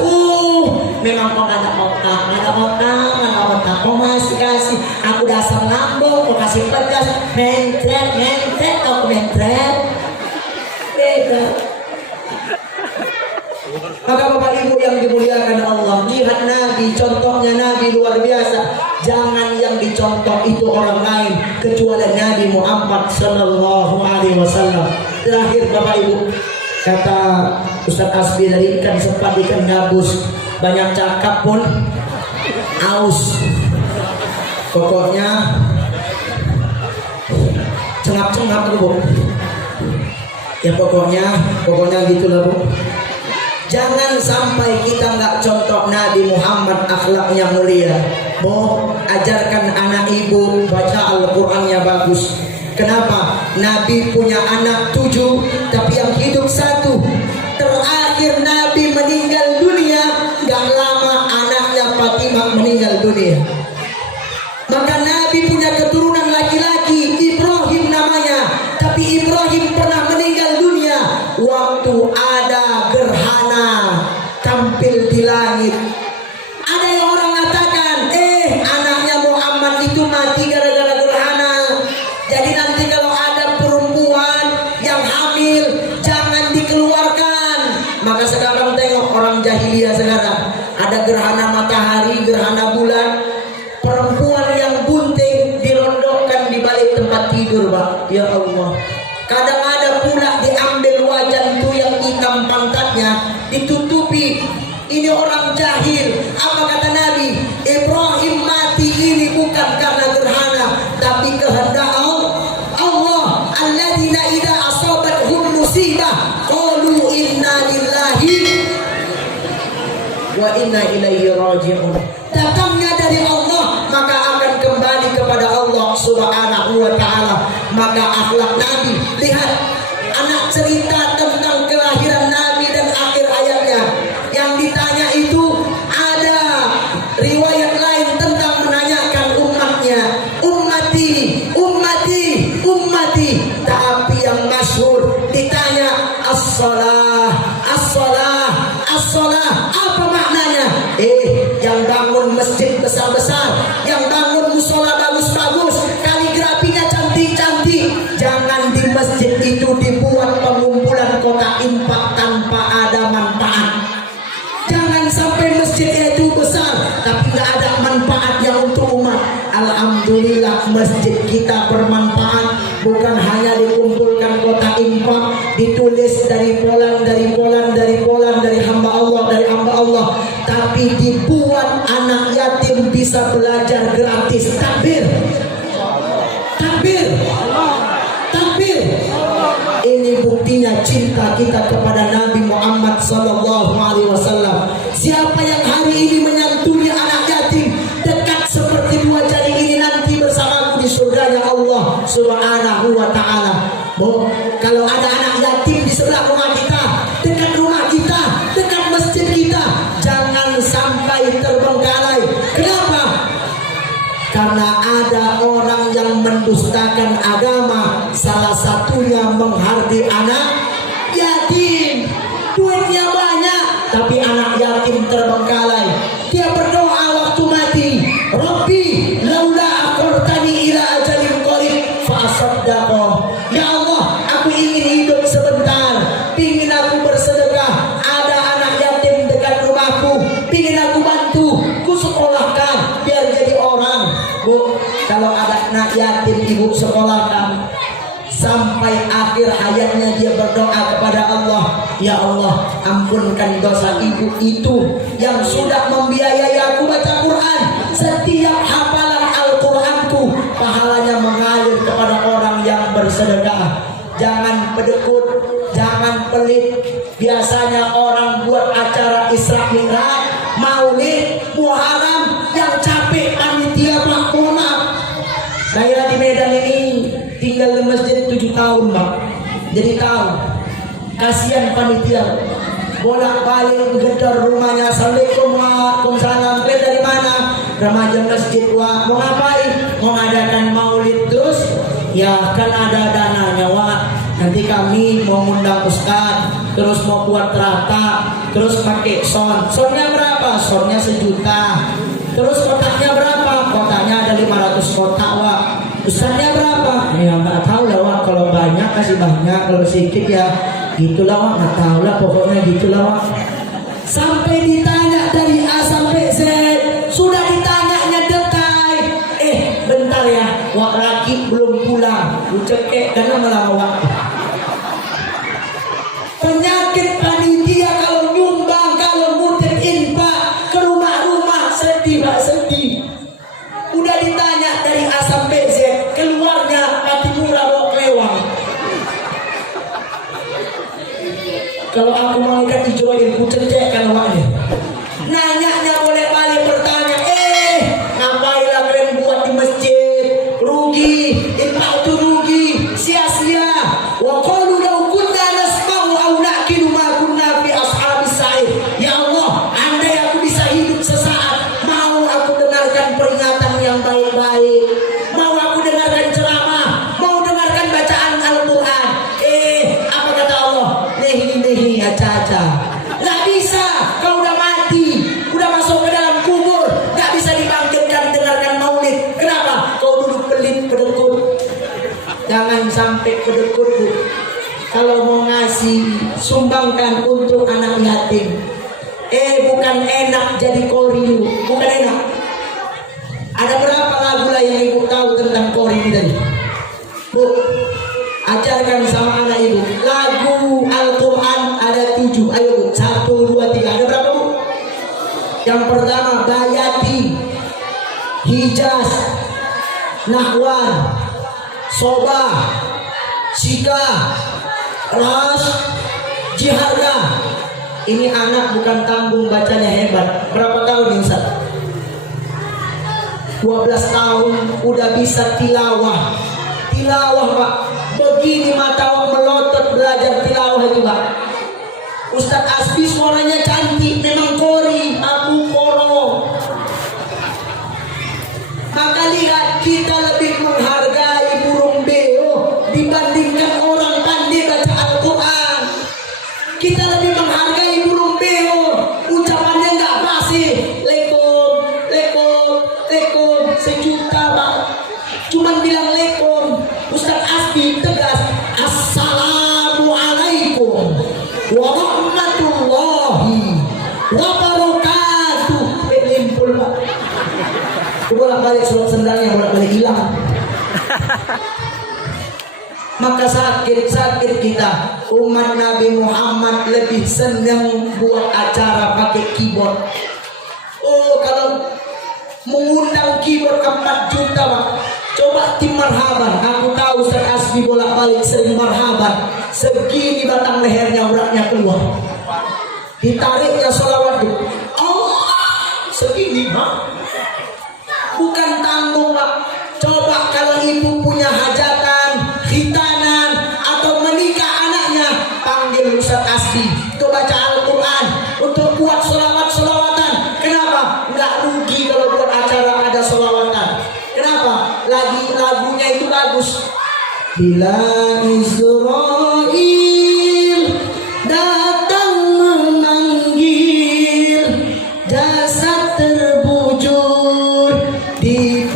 Memang kok ada otak, kok masih kasih. Aku dasar lambung, kok kasih pedas. Mentret, kok mentret. Beda. Maka Bapak Ibu yang dimuliakan Allah, lihat Nabi, contohnya Nabi luar biasa. Jangan yang dicontoh itu orang lain kecuali Nabi Muhammad sallallahu alaihi wasallam. Terakhir Bapak Ibu, kata Ustaz Asbi dari ikan sempat ikan gabus, banyak cakap pun aus. Pokoknya cengap-cengap tuh Bu. Ya pokoknya gitulah Bu. Jangan sampai kita nggak contoh Nabi Muhammad, akhlaknya mulia. Mau ajarkan anak ibu baca Al-Qur'annya bagus. Kenapa? Nabi punya anak 7, tapi yang hidup 1. Terakhir Nabi meninggal dunia, nggak ada gerhana tampil di langit. Ada yang orang katakan, anaknya Muhammad itu mati gara-gara gerhana. Jadi nanti kalau ada perempuan yang hamil jangan dikeluarkan. Maka sekarang tengok orang jahiliyah sekarang, ada gerhana matahari, gerhana bulan, perempuan yang bunting dirondokkan di balik tempat tidur, Pak. Ya Allah. Kadang ada pula diambil wajan itu yang hitam pantatnya ditutupi. Ini orang jahil. Apa kata Nabi? Ibrahim mati ini bukan karena gerhana, tapi kehendak Allah. Alladzina idza asabathum musibah qalu inna lillahi wa inna ilaihi raji'un. Datangnya dari Allah, maka akan kembali kepada Allah Subhanahu wa ta'ala. Maka akhlak Nabi, lihat anak cerita tentang kelahiran Nabi dan akhir ayatnya. Yang ditanya itu ada riwayat lain tentang menanyakan umatnya, ummati, ummati, ummati. Tapi yang masyhur ditanya as-salah, as-salah, as-salah. Apa maknanya? Yang bangun masjid besar-besar, yang bangun musola bagus-bagus, kaligrafinya cantik-cantik. Jangan di masjid itu dibuat pengumpulan kotak infak tanpa ada manfaat. Jangan sampai masjid itu besar tapi nggak ada manfaatnya untuk umat. Alhamdulillah masjid kita bermanfaat. Bukan hanya dikumpulkan kotak infak, ditulis dari Polan, dari Polan, dari Polan, dari hamba Allah, dari hamba Allah, tapi dibuat anak yatim bisa belajar gratis. Takbir, takbir, takbir. Ini buktinya cinta kita kepada Nabi Muhammad SAW. Siapa yang hari ini menyantuni anak yatim, dekat seperti dua jari ini nanti bersamaku di surganya Allah Subhanahu wa ta'ala. Kalau ada anak yatim di sebelah rumah kita, dekat rumah kita, dekat masjid kita, jangan sampai terbengkalai. Kenapa? Karena ada orang yang mendustakan agama, salah satunya menghardi anak yatim. Duitnya banyak, tapi anak yatim terbengkalai. Dia berdoa waktu mati, Rabbi laula aqartani ila ajalin qarib fa asaddaqah. Ya Allah, aku ingin hidup sebentar, pingin aku bersedekah. Ada anak yatim dekat rumahku, pingin aku bantu, ku sekolahkan biar jadi orang. Bu, kalau ada anak yatim ibu sekolahkan. Sampai akhir hayatnya dia berdoa kepada Allah, ya Allah, ampunkan dosa ibu itu yang sudah membiayai aku baca Quran. Setiap hafalan Al-Quranku pahalanya mengalir kepada orang yang bersedekah. Jangan pedekut, jangan pelit. Biasanya orang buat acara Isra Mi'raj, Maulid, Muharram, yang capek panitia, Pak. Mohon maaf, saya di Medan ini tinggal di masjid 7 tahun, Pak. Jadi tahu kasihan panitia, bolak-balik gedor rumahnya. Assalamualaikum, waalaikumsalam. Dari mana? Remaja masjid. Wah, mau ngapain? Mau ngadakan maulid. Terus ya kan ada dananya, Wak. Nanti kami mau ngundang ustaz, terus mau buat rata, terus pakai sound. Soundnya berapa? Soundnya 1 juta. Terus kotaknya berapa? Kotaknya ada 500 kotak, Wak. Ustaznya berapa? Ya nggak tahu lah, Wak. Kalau banyak kasih banyak, kalau sedikit ya gitulah, Wak. Nggak tahu lah, pokoknya gitulah, Wak. Sampai ditanya dari A sampai Z, sudah ditanyanya detail. Bentar ya, Wak, laki belum pulang. Cekek karena melama waktu. Penyakit panitia kalau nyumbang, kalau muter infak ke rumah-rumah, sedih, Pak, sedih. Udah ditanya dari A sampai Z, keluarnya hati murah bawa kelewang. Kalau aku mau ikan dijualin, ku cecek kan awaknya. Nanyanya boleh balik bertanya, ngapainlah kalian buat di masjid? Rugi, infak itu rugi, sia-sia. Wa qalu law kunna nasma'u aw naqilu ma kunna fi ashabis sa'ir. Ya Allah, andai aku bisa hidup sesaat, mau aku dengarkan peringatan yang baik-baik, mau aku dengarkan ceramah, mau dengarkan bacaan Al-Quran. Apa kata Allah? Nehi aja bisa. Nggak bisa. Kau udah mati, udah masuk ke dalam kubur, nggak bisa dibangkitkan. Dengarkan maulid. Kenapa? Kau duduk pelit pedekut. Jangan sampai pedekut, Bu. Kalau mau ngasih, sumbangkan untuk anak yatim. Bukan enak jadi kori, bukan enak. Ada berapa lagu lah yang ibu tahu tentang kori ini tadi? Bu, ajarkan sama anak ibu. Lagu Al-Quran ada 7. Ayo Bu, 1, 2, 3. Ada berapa Bu? Yang pertama Bayati, Hijaz, Nahwan, Sobah, Sika, Ras, Jiharga. Ini anak bukan tanggung, bacanya hebat. Berapa tahun nih Ustaz? 12 tahun udah bisa tilawah. Tilawah Pak. Begini mata melotot belajar tilawah itu Pak. Ustaz Asbi suaranya cantik, memang kori, aku koro. Maka lihat, kita lebih menghargai burung beo dibandingkan orang pandai baca Al-Quran. Kita lebih menghargai burung beo, ucapannya nggak fasih. Lekom, lekom, lekom, sejuta Pak. Cuman bilang lekom. Ustaz Asbi tegas, Assalamualaikum warahmatullahi wabarakatuh. Limpul Pak. Bolak-balik surat sendalnya, bolak-balik hilang. Maka sakit kita. Umat Nabi Muhammad lebih senang buat acara pakai keyboard. Oh, kalau mengundang keyboard 4 juta Pak. Coba tim marhaban. Aku tahu Ustaz Asbi bolak-balik sering marhaban. Segini batang lehernya, uratnya keluar. Ditariknya sholawat itu. Allah, segini Pak. Bukan tanggung Pak. Coba kalau ibu punya hajatan, khitanan, atau menikah anaknya, panggil Ustaz Asbi untuk baca Al-Quran, untuk buat sholawat-sholawatan. Kenapa? Nggak rugi kalau buat acara ada sholawatan. Kenapa? Lagunya itu bagus. Bila Israel datang memanggil, jasad terbujur di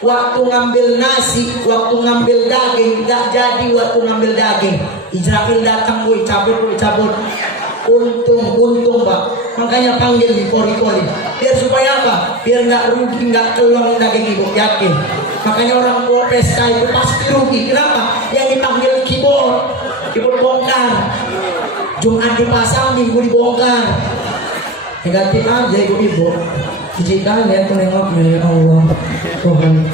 waktu ngambil nasi, waktu ngambil daging, nggak jadi waktu ngambil daging. Israel datang, woi cabut. Untung Pak. Makanya panggil di kori-kori. Biar supaya apa? Biar nggak rugi, nggak keluar daging ibu, yakin. Makanya orang tua pesta itu pasti rugi. Kenapa? Yang dipanggil keyboard bongkar. Jumat dipasang, Minggu dibongkar. Negatif aja ibu. Jika ya menengoknya ya Allah Tuhan.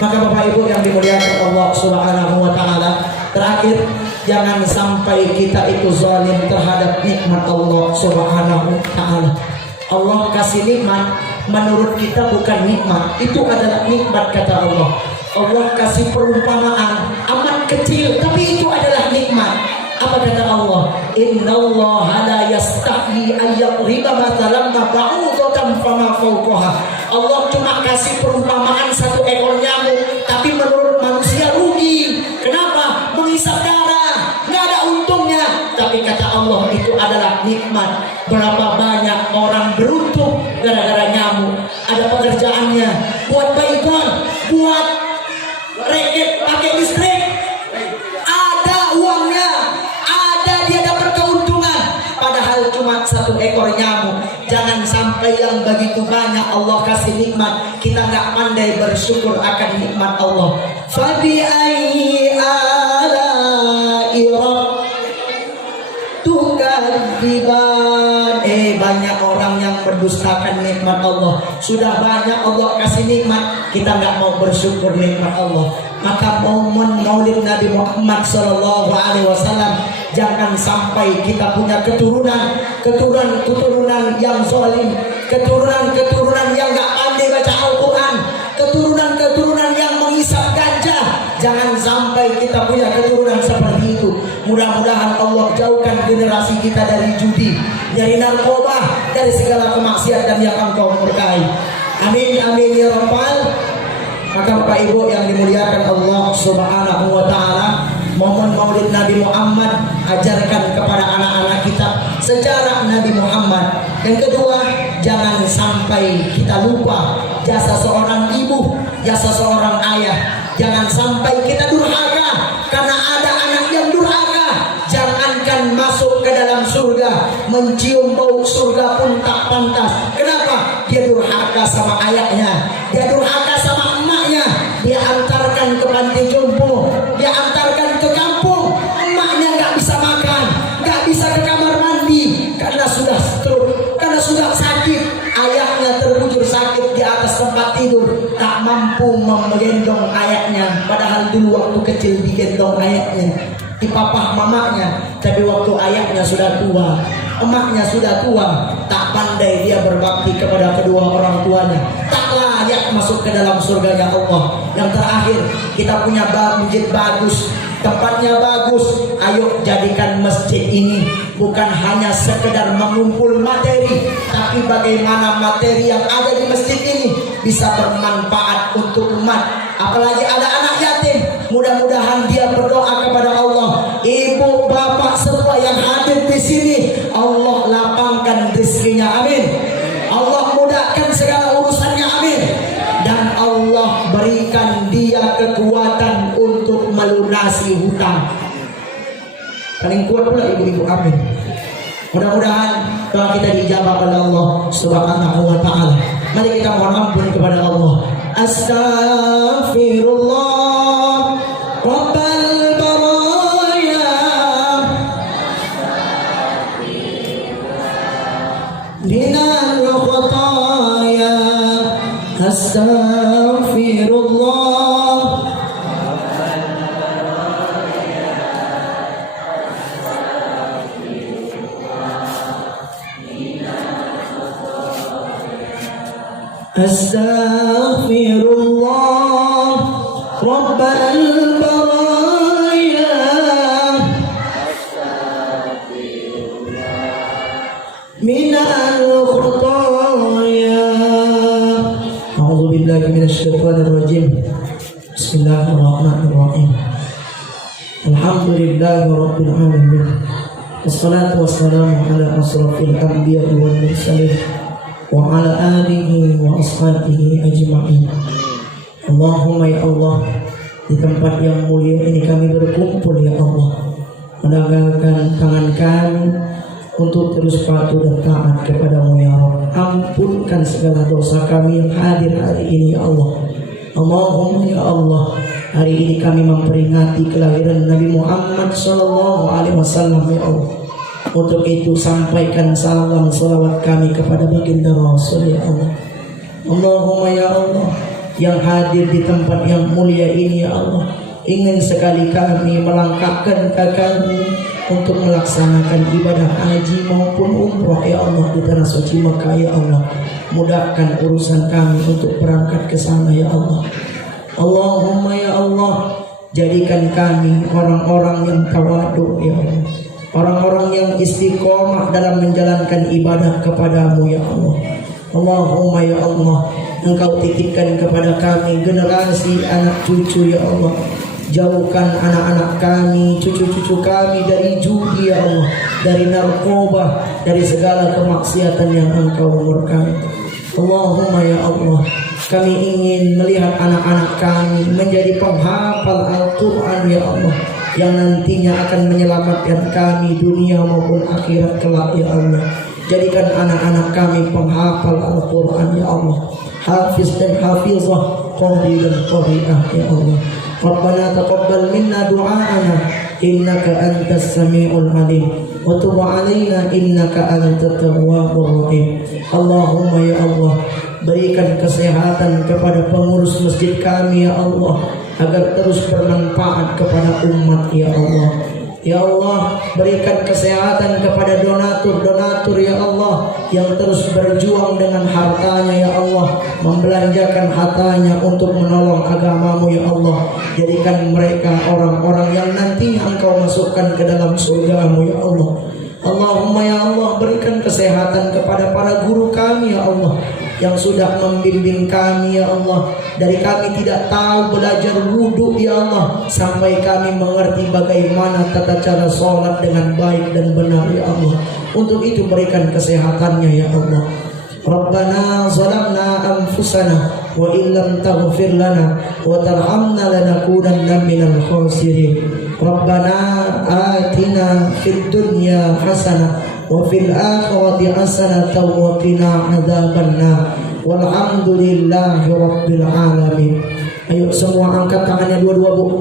Maka Bapak Ibu yang dimuliakan Allah Subhanahu wa taala, terakhir, jangan sampai kita itu zalim terhadap nikmat Allah Subhanahu wa taala. Allah kasih nikmat, menurut kita bukan nikmat, itu adalah nikmat kata Allah. Allah kasih perumpamaan amat kecil, tapi itu adalah nikmat. Apa kata Allah? Innallaha la yastahi an yadriba mathalan ma ba'udatan fama fawqaha. Allah cuma kasih perumpamaan 1 ekor nyamuk, tapi menurut manusia rugi. Kenapa? Menghisap darah, nggak ada untungnya. Tapi kata Allah itu adalah nikmat. Berapa banyak orang beruntung gara-gara nyamuk. Ada pekerjaannya, buat baygon, buat reket pakai listrik. Ada uangnya, dia dapat keuntungan, padahal cuma 1 ekor nyamuk. Jangan sampai yang begitu banyak Allah kasih nikmat, kita nggak pandai bersyukur akan nikmat Allah. Fabi ayyi ala'i tukadziban. Banyak orang yang berdustakan nikmat Allah. Sudah banyak Allah kasih nikmat, kita nggak mau bersyukur nikmat Allah. Maka momen Maulid Nabi Muhammad SAW, jangan sampai kita punya keturunan yang zalim, keturunan yang nggak pandai baca Al-Quran, keturunan yang menghisap ganja. Jangan sampai kita punya keturunan seperti itu. Mudah-mudahan Allah jauhkan generasi kita dari judi, dari narkoba, dari segala kemaksiatan yang engkau murkai. Amin amin ya rabbal. Maka Bapak Ibu yang dimuliakan Allah Subhanahu wa taala, momen Maulid Nabi Muhammad, ajarkan kepada sejarah Nabi Muhammad. Yang kedua, jangan sampai kita lupa jasa seorang ibu, jasa seorang ayah. Jangan sampai kita durhaka karena ada anak yang durhaka. Jangankan masuk ke dalam surga, mencium bau surga pun tak pantas. Kenapa? Dia durhaka sama ayahnya, dia durhaka sama emaknya. Dia antarkan ke panti jompo, dia antarkan ke kampung. Emaknya nggak bisa makan, nggak bisa ke kamar mandi karena sudah stroke, karena sudah sakit. Ayahnya terbujur sakit di atas tempat tidur, tak mampu menggendong ayahnya. Padahal dulu waktu kecil digendong ayahnya, dipapah mamanya. Tapi waktu ayahnya sudah tua, emaknya sudah tua, tak pandai dia berbakti kepada kedua orang tuanya. Tak layak masuk ke dalam surga ya Allah. Yang terakhir, kita punya masjid bagus, tempatnya bagus. Ayo jadikan masjid ini bukan hanya sekedar mengumpul materi, tapi bagaimana materi yang ada di masjid ini bisa bermanfaat untuk umat. Apalagi ada anak yatim, mudah-mudahan dia berdoa kepada Allah. Ibu, bapak semua yang hadir di sini, Allah lapangkan rezekinya, amin. Allah mudahkan segala urusannya, amin. Dan Allah berikan dia kekuatan untuk melunasi hutang. Paling kuat pula ibu-ibu, amin. Mudah-mudahan doa kita dijawab oleh Allah Subhanahu wa ta'ala. Mari kita mohon ampun kepada Allah. Astaghfirullah Rabbal baraya minal khataya. Astaghfirullah Astaghfirullah Rabbal baraya minal khataya. A'udzu billahi minasy syaithanir rajim. Bismillahirrahmanirrahim. Alhamdulillahi rabbil alamin. Wassalatu wassalamu ala asrafil anbiya'i wal mursalin wa ala alihi wa ashabihi ajma'in. Allahumma ya Allah, di tempat yang mulia ini kami berkumpul ya Allah, menanggalkan tangan kami untuk terus patuh dan taat kepadamu ya Allah. Ampunkan segala dosa kami yang hadir hari ini ya Allah. Allahumma ya Allah, hari ini kami memperingati kelahiran Nabi Muhammad SAW ya Allah. Untuk itu sampaikan salam salawat kami kepada baginda Rasul ya Allah. Allahumma ya Allah, yang hadir di tempat yang mulia ini ya Allah, ingin sekali kami melangkahkan kaki untuk melaksanakan ibadah haji maupun umrah ya Allah di tanah suci Mekah ya Allah. Mudahkan urusan kami untuk berangkat ke sana ya Allah. Allahumma ya Allah, jadikan kami orang-orang yang tawadhu ya Allah, orang-orang yang istiqomah dalam menjalankan ibadah kepadamu ya Allah. Allahumma ya Allah, Engkau titipkan kepada kami generasi anak cucu ya Allah. Jauhkan anak-anak kami, cucu-cucu kami dari judi ya Allah, dari narkoba, dari segala kemaksiatan yang Engkau murkai. Allahumma ya Allah, kami ingin melihat anak-anak kami menjadi penghafal Al-Quran ya Allah, yang nantinya akan menyelamatkan kami dunia maupun akhirat kelak ya Allah. Jadikan anak-anak kami penghafal Al-Quran ya Allah, hafiz dan hafizah, qari dan qari'ah ya Allah. Rabbana taqabbal minna du'aana innaka antas sami'ul alim wa tub 'alaina innaka antat tawwabur rahim. Allahumma ya Allah, berikan kesehatan kepada pengurus masjid kami ya Allah, agar terus bermanfaat kepada umat ya Allah. Ya Allah, berikan kesehatan kepada donatur-donatur ya Allah, yang terus berjuang dengan hartanya ya Allah, membelanjakan hartanya untuk menolong agamamu ya Allah. Jadikan mereka orang-orang yang nantinya Engkau masukkan ke dalam surgamu ya Allah. Allahumma ya Allah, berikan kesehatan kepada para guru kami ya Allah, yang sudah membimbing kami ya Allah, dari kami tidak tahu belajar wudhu ya Allah, sampai kami mengerti bagaimana tata cara sholat dengan baik dan benar ya Allah. Untuk itu berikan kesehatannya ya Allah. Rabbana zalamna anfusana wa illam taghfir lana wa tarhamna lanakunanna minal khasirin. Rabbana atina fid dunya hasanah wa fil akhirati hasanatan wa qina adzabannar. Walhamdulillahi rabbil alamin. Ayo semua angkat tangannya dua-dua, Bu.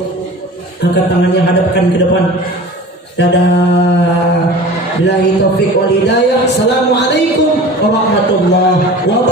Angkat tangannya, hadapkan ke depan. Dadah. Billahi taufiq wal hidayah. Assalamualaikum warahmatullahi wabarakatuh.